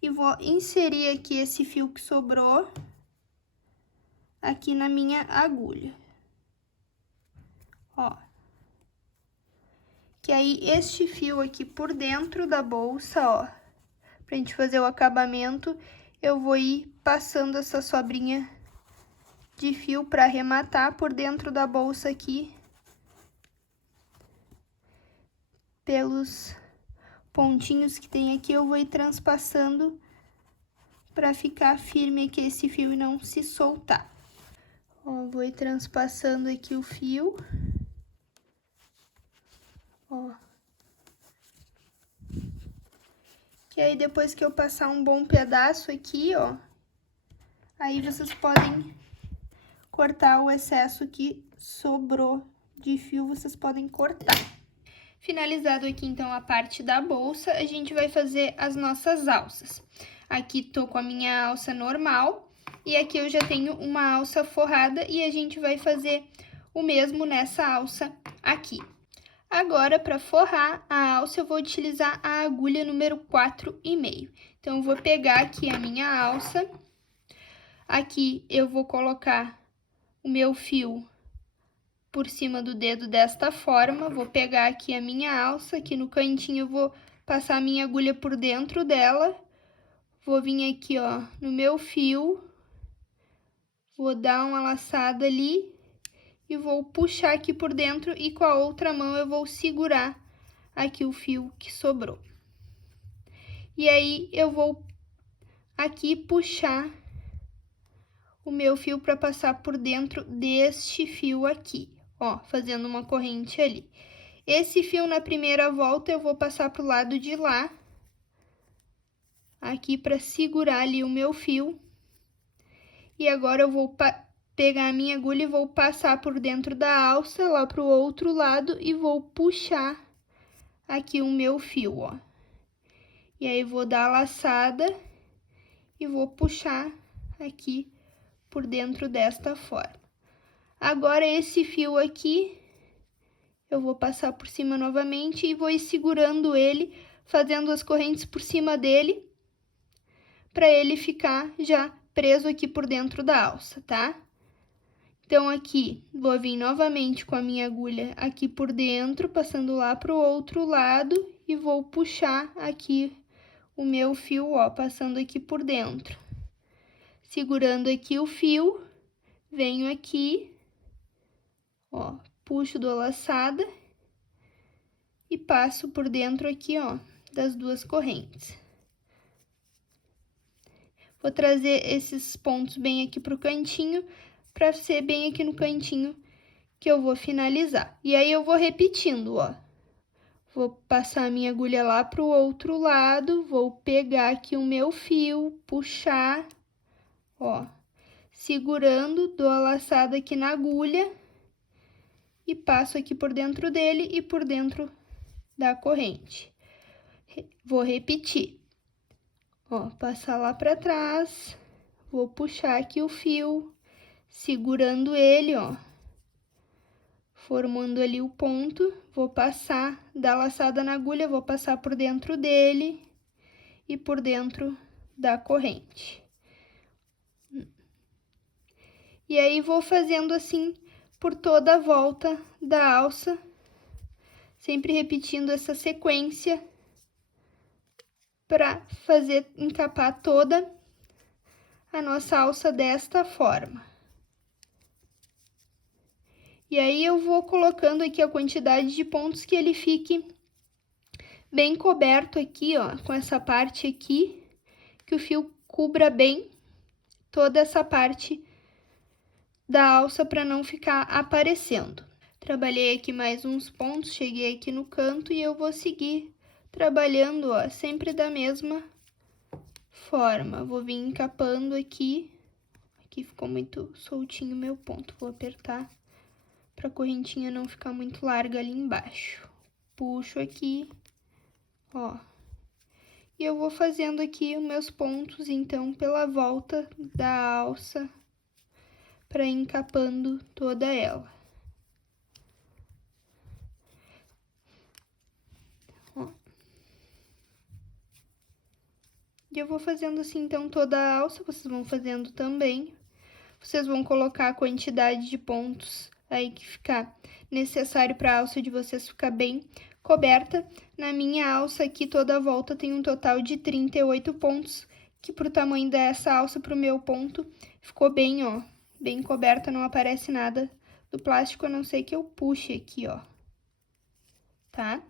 e vou inserir aqui esse fio que sobrou aqui na minha agulha. Ó. Que aí, este fio aqui por dentro da bolsa, ó, pra gente fazer o acabamento, eu vou ir passando essa sobrinha de fio para arrematar por dentro da bolsa aqui, pelos pontinhos que tem aqui, eu vou ir transpassando para ficar firme aqui esse fio e não se soltar. Ó, vou ir transpassando aqui o fio. Ó. Que aí, depois que eu passar um bom pedaço aqui, ó, aí vocês podem cortar o excesso que sobrou de fio, vocês podem cortar. Finalizado aqui, então, a parte da bolsa, a gente vai fazer as nossas alças. Aqui tô com a minha alça normal e aqui eu já tenho uma alça forrada e a gente vai fazer o mesmo nessa alça aqui. Agora, para forrar a alça, eu vou utilizar a agulha número 4,5. Então, eu vou pegar aqui a minha alça. Aqui, eu vou colocar o meu fio por cima do dedo desta forma. Vou pegar aqui a minha alça, aqui no cantinho eu vou passar a minha agulha por dentro dela. Vou vir aqui, ó, no meu fio. Vou dar uma laçada ali. E vou puxar aqui por dentro e com a outra mão eu vou segurar aqui o fio que sobrou. E aí, eu vou aqui puxar o meu fio para passar por dentro deste fio aqui, ó, fazendo uma corrente ali. Esse fio, na primeira volta, eu vou passar pro lado de lá, aqui para segurar ali o meu fio. E agora eu vou pegar a minha agulha e vou passar por dentro da alça, lá pro outro lado, e vou puxar aqui o meu fio, ó. E aí, vou dar a laçada e vou puxar aqui por dentro desta forma. Agora, esse fio aqui, eu vou passar por cima novamente e vou ir segurando ele, fazendo as correntes por cima dele, para ele ficar já preso aqui por dentro da alça, tá? Então, aqui, vou vir novamente com a minha agulha aqui por dentro, passando lá pro outro lado e vou puxar aqui o meu fio, ó, passando aqui por dentro. Segurando aqui o fio, venho aqui, ó, puxo do laçada e passo por dentro aqui, ó, das duas correntes. Vou trazer esses pontos bem aqui pro cantinho, para ser bem aqui no cantinho que eu vou finalizar. E aí, eu vou repetindo, ó. Vou passar a minha agulha lá pro outro lado, vou pegar aqui o meu fio, puxar, ó, segurando, dou a laçada aqui na agulha e passo aqui por dentro dele e por dentro da corrente. Vou repetir. Ó, passar lá pra trás, vou puxar aqui o fio, segurando ele, ó, formando ali o ponto, vou passar, dar laçada na agulha, vou passar por dentro dele e por dentro da corrente. E aí, vou fazendo assim por toda a volta da alça, sempre repetindo essa sequência para fazer encapar toda a nossa alça desta forma. E aí, eu vou colocando aqui a quantidade de pontos que ele fique bem coberto aqui, ó, com essa parte aqui, que o fio cubra bem toda essa parte da alça para não ficar aparecendo. Trabalhei aqui mais uns pontos, cheguei aqui no canto e eu vou seguir trabalhando, ó, sempre da mesma forma. Vou vir encapando aqui. Aqui ficou muito soltinho o meu ponto, vou apertar para a correntinha não ficar muito larga ali embaixo. Puxo aqui, ó. E eu vou fazendo aqui os meus pontos, então, pela volta da alça, para ir encapando toda ela. Ó. E eu vou fazendo assim, então, toda a alça, vocês vão fazendo também. Vocês vão colocar a quantidade de pontos aí que ficar necessário para a alça de vocês ficar bem coberta. Na minha alça aqui, toda a volta tem um total de 38 pontos, que pro tamanho dessa alça, pro meu ponto, ficou bem, ó, bem coberta, não aparece nada do plástico, a não ser que eu puxe aqui, ó, tá?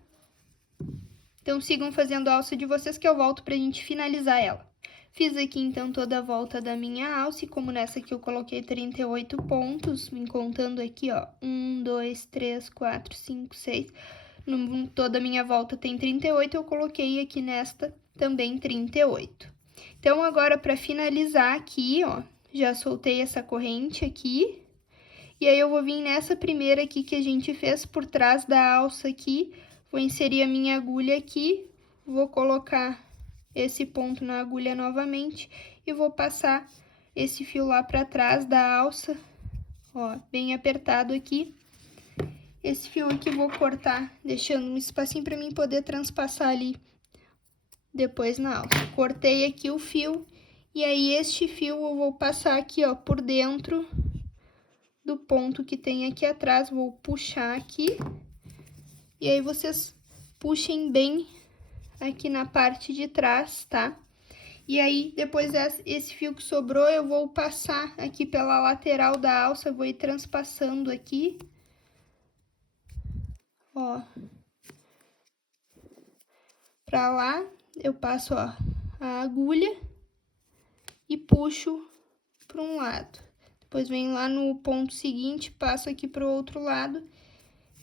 Então, sigam fazendo a alça de vocês que eu volto pra gente finalizar ela. Fiz aqui, então, toda a volta da minha alça, e como nessa aqui eu coloquei 38 pontos, me contando aqui, ó, 1, 2, 3, 4, 5, 6... toda a minha volta tem 38, eu coloquei aqui nesta também 38. Então, agora, para finalizar aqui, ó, já soltei essa corrente aqui, e aí eu vou vir nessa primeira aqui que a gente fez por trás da alça aqui, vou inserir a minha agulha aqui, vou colocar esse ponto na agulha novamente e vou passar esse fio lá para trás da alça, ó, bem apertado aqui. Esse fio aqui eu vou cortar, deixando um espacinho para mim poder transpassar ali depois na alça. Cortei aqui o fio, e aí este fio eu vou passar aqui, ó, por dentro do ponto que tem aqui atrás, vou puxar aqui, e aí vocês puxem bem aqui na parte de trás, tá? E aí, depois esse fio que sobrou, eu vou passar aqui pela lateral da alça, vou ir transpassando aqui, ó, pra lá, eu passo, ó, a agulha e puxo para um lado. Depois venho lá no ponto seguinte, passo aqui pro outro lado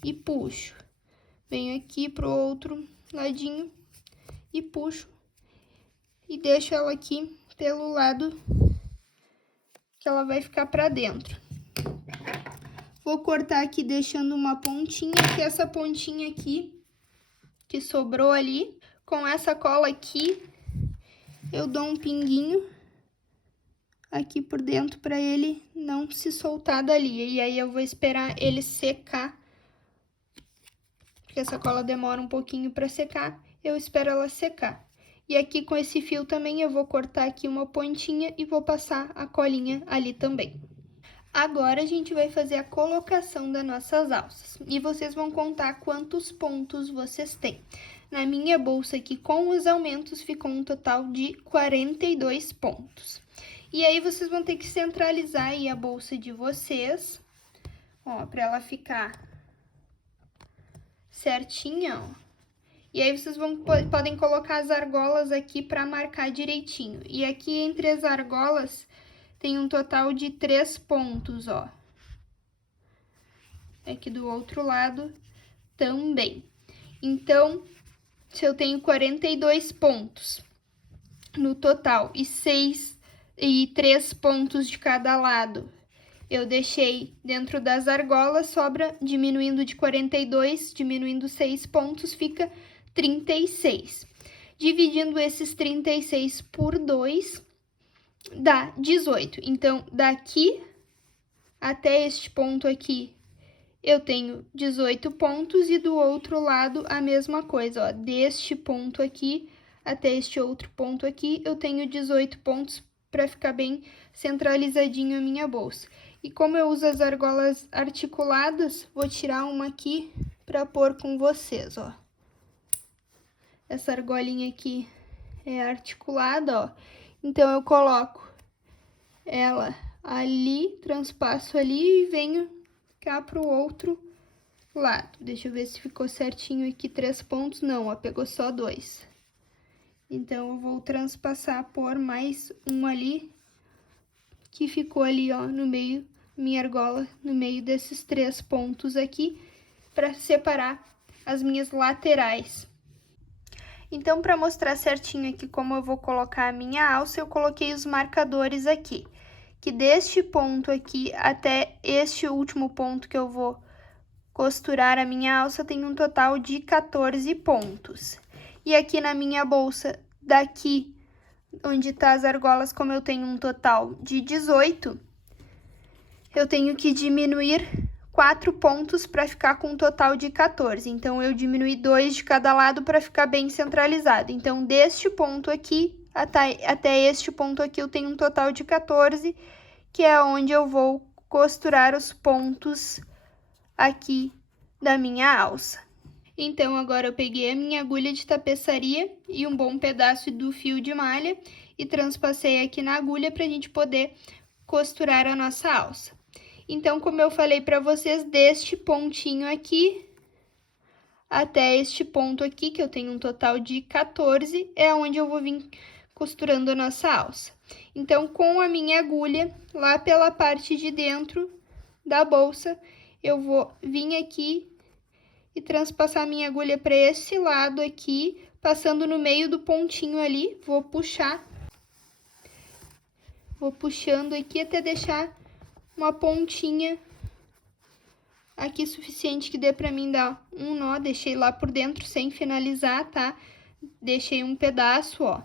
e puxo. Venho aqui pro outro ladinho e puxo e deixo ela aqui pelo lado que ela vai ficar pra dentro. Vou cortar aqui deixando uma pontinha, que essa pontinha aqui que sobrou ali, com essa cola aqui, eu dou um pinguinho aqui por dentro para ele não se soltar dali. E aí eu vou esperar ele secar porque essa cola demora um pouquinho para secar, eu espero ela secar. E aqui com esse fio também eu vou cortar aqui uma pontinha e vou passar a colinha ali também. Agora a gente vai fazer a colocação das nossas alças e vocês vão contar quantos pontos vocês têm. Na minha bolsa aqui com os aumentos ficou um total de 42 pontos. E aí vocês vão ter que centralizar aí a bolsa de vocês, ó, para ela ficar certinha, ó. E aí vocês podem colocar as argolas aqui para marcar direitinho. E aqui entre as argolas tem um total de 3 pontos, ó. Aqui do outro lado também. Então, se eu tenho 42 pontos no total e 3 pontos de cada lado, eu deixei dentro das argolas, sobra, diminuindo de 42, diminuindo 6 pontos, fica 36. Dividindo esses 36 por 2, dá 18. Então, daqui até este ponto aqui, eu tenho 18 pontos e do outro lado a mesma coisa, ó. Deste ponto aqui até este outro ponto aqui, eu tenho 18 pontos para ficar bem centralizadinho a minha bolsa. E como eu uso as argolas articuladas, vou tirar uma aqui para pôr com vocês, ó. Essa argolinha aqui é articulada, ó. Então, eu coloco ela ali, transpasso ali e venho cá pro outro lado. Deixa eu ver se ficou certinho aqui 3 pontos. Não, ó, pegou só 2. Então, eu vou transpassar por mais um ali, que ficou ali, ó, no meio, minha argola, no meio desses 3 pontos aqui, para separar as minhas laterais. Então, para mostrar certinho aqui como eu vou colocar a minha alça, eu coloquei os marcadores aqui. Que deste ponto aqui até este último ponto que eu vou costurar a minha alça tem um total de 14 pontos. E aqui na minha bolsa, daqui onde tá as argolas, como eu tenho um total de 18, eu tenho que diminuir 4 pontos para ficar com um total de 14. Então, eu diminui 2 de cada lado para ficar bem centralizado. Então, deste ponto aqui até este ponto aqui, eu tenho um total de 14, que é onde eu vou costurar os pontos aqui da minha alça. Então, agora eu peguei a minha agulha de tapeçaria e um bom pedaço do fio de malha e transpassei aqui na agulha para a gente poder costurar a nossa alça. Então, como eu falei para vocês, deste pontinho aqui até este ponto aqui, que eu tenho um total de 14, é onde eu vou vir costurando a nossa alça. Então, com a minha agulha, lá pela parte de dentro da bolsa, eu vou vir aqui e transpassar a minha agulha para esse lado aqui, passando no meio do pontinho ali, vou puxando aqui até deixar uma pontinha aqui suficiente que dê pra mim dar um nó. Deixei lá por dentro sem finalizar, tá? Deixei um pedaço, ó,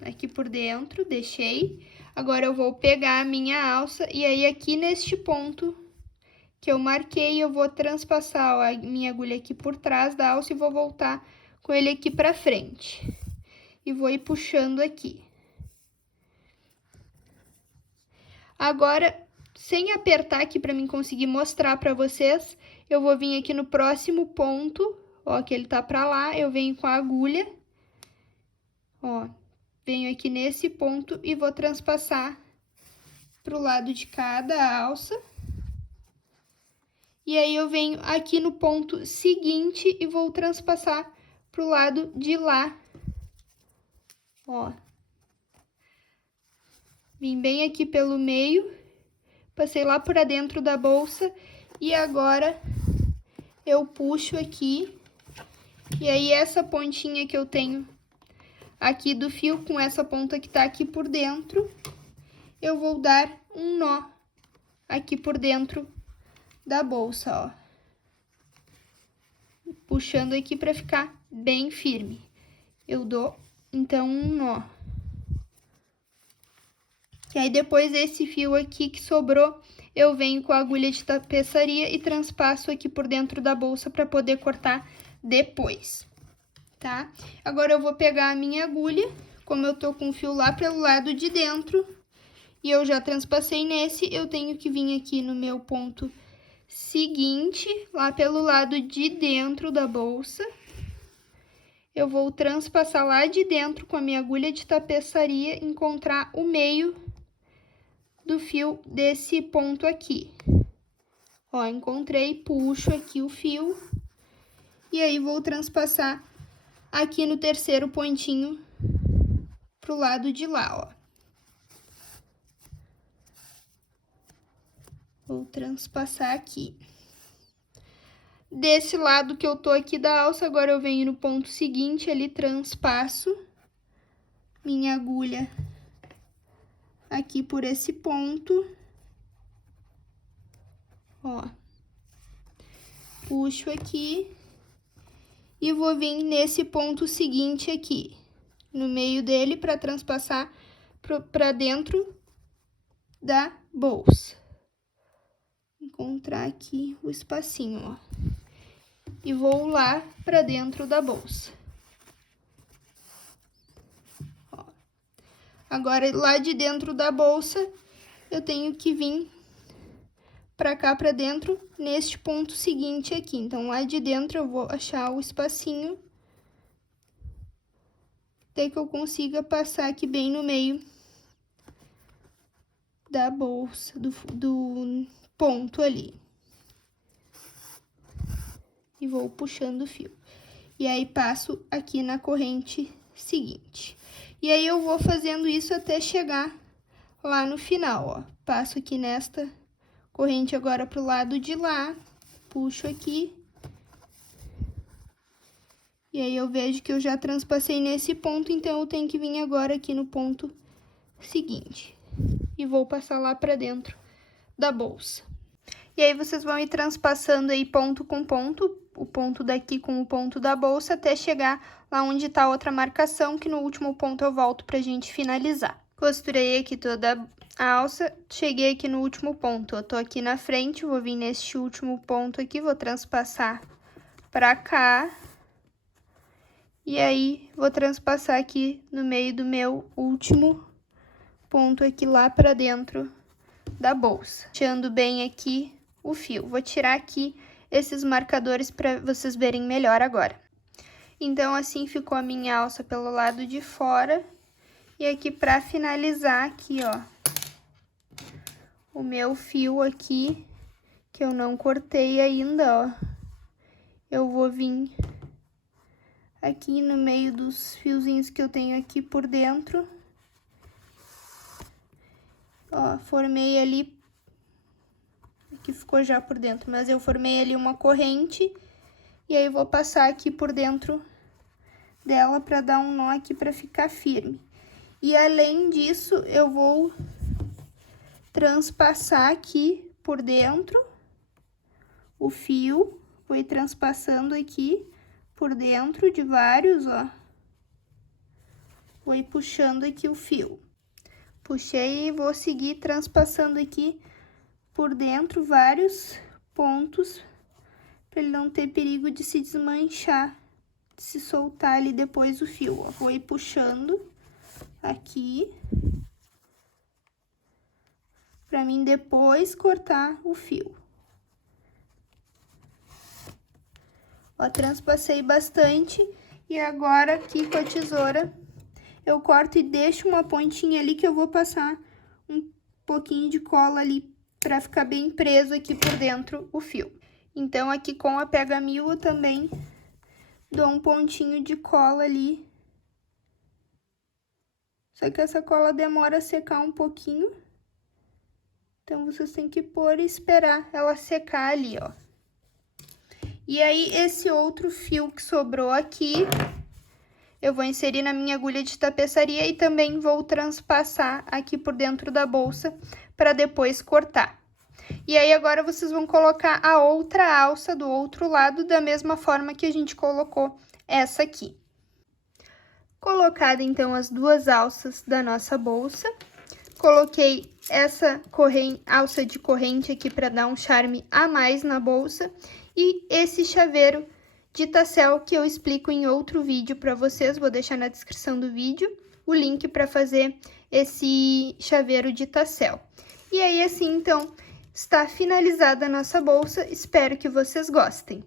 aqui por dentro, deixei. Agora eu vou pegar a minha alça e aí aqui neste ponto que eu marquei, eu vou transpassar, ó, a minha agulha aqui por trás da alça e vou voltar com ele aqui pra frente. E vou ir puxando aqui. Agora, sem apertar aqui para mim conseguir mostrar para vocês, eu vou vir aqui no próximo ponto, ó, que ele tá para lá, eu venho com a agulha, ó, venho aqui nesse ponto e vou transpassar pro lado de cada alça. E aí, eu venho aqui no ponto seguinte e vou transpassar pro lado de lá, ó. Vim bem aqui pelo meio, passei lá por dentro da bolsa e agora eu puxo aqui. E aí, essa pontinha que eu tenho aqui do fio, com essa ponta que tá aqui por dentro, eu vou dar um nó aqui por dentro da bolsa, ó. Puxando aqui pra ficar bem firme. Eu dou, então, um nó. E aí, depois esse fio aqui que sobrou, eu venho com a agulha de tapeçaria e transpasso aqui por dentro da bolsa para poder cortar depois, tá? Agora eu vou pegar a minha agulha, como eu tô com o fio lá pelo lado de dentro, e eu já transpassei nesse, eu tenho que vir aqui no meu ponto seguinte, lá pelo lado de dentro da bolsa. Eu vou transpassar lá de dentro com a minha agulha de tapeçaria, encontrar o meio do fio desse ponto aqui. Ó, encontrei, puxo aqui o fio e aí vou transpassar aqui no terceiro pontinho pro lado de lá, ó. Vou transpassar aqui. Desse lado que eu tô aqui da alça, agora eu venho no ponto seguinte, ali transpasso minha agulha aqui por esse ponto, ó. Puxo aqui e vou vir nesse ponto seguinte aqui, no meio dele, para transpassar para dentro da bolsa. Encontrar aqui o espacinho, ó. E vou lá para dentro da bolsa. Ó. Agora, lá de dentro da bolsa, eu tenho que vir para cá para dentro, neste ponto seguinte aqui. Então, lá de dentro eu vou achar o espacinho, até que eu consiga passar aqui bem no meio da bolsa, do ponto ali. E vou puxando o fio. E aí, passo aqui na corrente seguinte. E aí, eu vou fazendo isso até chegar lá no final, ó. Passo aqui nesta corrente agora pro lado de lá, puxo aqui. E aí, eu vejo que eu já transpassei nesse ponto, então eu tenho que vir agora aqui no ponto seguinte. E vou passar lá pra dentro da bolsa. E aí, vocês vão ir transpassando aí ponto com ponto, o ponto daqui com o ponto da bolsa, até chegar lá onde tá a outra marcação, que no último ponto eu volto pra gente finalizar. Costurei aqui toda a alça, cheguei aqui no último ponto. Eu tô aqui na frente, vou vir neste último ponto aqui, vou transpassar pra cá. E aí, vou transpassar aqui no meio do meu último ponto aqui lá pra dentro da bolsa, puxando bem aqui o fio. Vou tirar aqui esses marcadores para vocês verem melhor agora. Então, assim ficou a minha alça pelo lado de fora. E aqui, para finalizar aqui, ó, o meu fio aqui, que eu não cortei ainda, ó, eu vou vir aqui no meio dos fiozinhos que eu tenho aqui por dentro. Ó, formei ali, que ficou já por dentro, mas eu formei ali uma corrente, e aí vou passar aqui por dentro dela para dar um nó aqui para ficar firme. E além disso, eu vou transpassar aqui por dentro o fio, vou ir transpassando aqui por dentro de vários, ó. Vou ir puxando aqui o fio. Puxei e vou seguir transpassando aqui por dentro vários pontos, para ele não ter perigo de se desmanchar, de se soltar ali depois o fio, ó. Vou ir puxando aqui, para mim depois cortar o fio. Ó, transpassei bastante, e agora aqui com a tesoura eu corto e deixo uma pontinha ali que eu vou passar um pouquinho de cola ali para ficar bem preso aqui por dentro o fio. Então, aqui com a pega-mil eu também dou um pontinho de cola ali. Só que essa cola demora a secar um pouquinho. Então, vocês têm que pôr e esperar ela secar ali, ó. E aí, esse outro fio que sobrou aqui, eu vou inserir na minha agulha de tapeçaria e também vou transpassar aqui por dentro da bolsa para depois cortar. E aí, agora vocês vão colocar a outra alça do outro lado da mesma forma que a gente colocou essa aqui. Colocada, então, as duas alças da nossa bolsa, coloquei essa alça de corrente aqui para dar um charme a mais na bolsa e esse chaveiro de tassel que eu explico em outro vídeo para vocês, vou deixar na descrição do vídeo o link para fazer esse chaveiro de tassel. E aí assim, então, está finalizada a nossa bolsa, espero que vocês gostem.